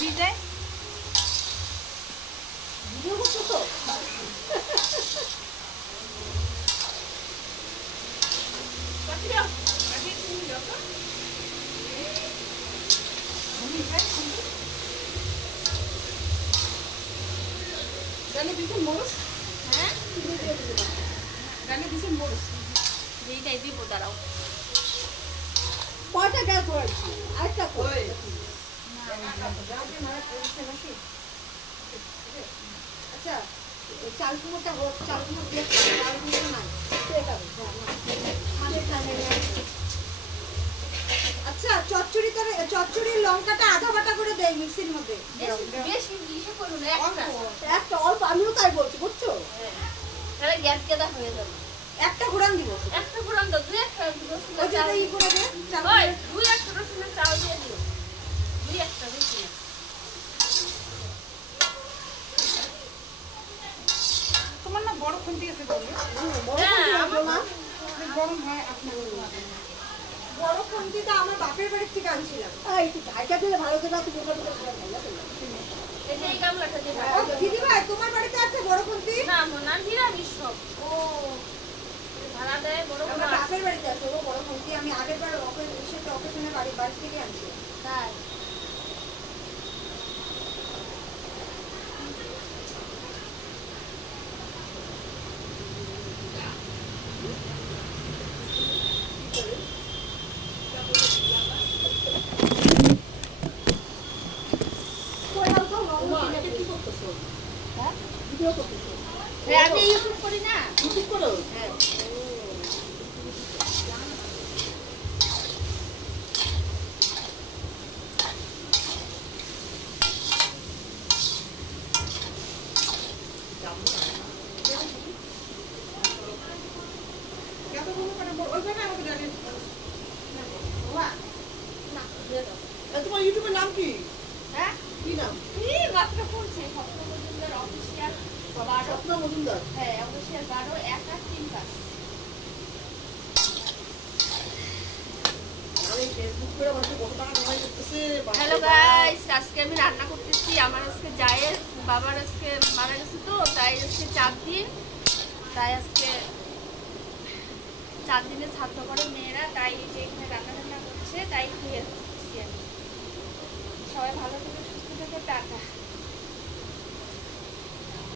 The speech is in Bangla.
ভিজে ভিডিও করছো তো? জানি দিছেন মরস? হ্যাঁ জানি দিছেন মরস? এইটাই দিব দাঁড়াও। কয়টা গ্যাস ধরেছি? আরেকটা কই? আচ্ছা চাল কুমোরটা হোক, চাল কুমোর দিয়ে চাল কুমোর নাই। আচ্ছা চচ্চড়ির লঙ্কাটা আধা বাটা করে দেই মিক্সির মধ্যে। বেশি ইসে করুন একটা অল্প, আমিও তাই বলছি বুঝছো? তাহলে গ্যাস গেদা হয়ে যাবে। একটা ঘোরান দিব। একটা ঘুরান দাও, দুই একটা রসুনের ওই যে চাল ই করে দে, চাল ওই করে। দুই একটা রসুনের চাল দিয়ে দিও। দুই একটা বেশি না। তোমার না বড় খুন্তি আছে বলে গরম হয় আপনার বড় খুন্তিটা আমার বাপের বাড়ির থেকে আনছিলাম। একটু ঢাকা দিলে ভালো করে তুমি এই যে এই গামলাটা দিয়ে দিদি ভাই তোমার বাড়িতে আছে বড় খুন্তি? না না নিরামিষ সব। ও ভাড়া দেয় বড় আমার মাছ। বাপের বাড়িতে আছে ও বড় খুন্তি। আমি আগের বার অকেশনে বাড়ি থেকে আনছিলাম। তাই আমি ইউটিউব করি না। ইউটিউব করো? হ্যাঁ তোমার ইউটিউবের নাম কি? হ্যাঁ কি নাম? এই মাত্র করছে স্বপ্ন মজুমদার অফিসিয়াল স্বপ্ন মজুমদার। হ্যাঁ অফিসিয়াল 12-1-3 হ্যালো গাইস, আজকে আমি রান্না করতেছি। আমার আজকে জায়ের বাবার আজকে মারা গেছে, তো তাই আজকে 4 দিন, তাই আজকে 4 দিনে ছাত্র করে মেয়েরা, তাই যে এখানে রান্না টান্না করছে, তাই একটু হেল্প করতেছি আমি। সবাই ভালো থেকে সুস্থ থেকে টাটা।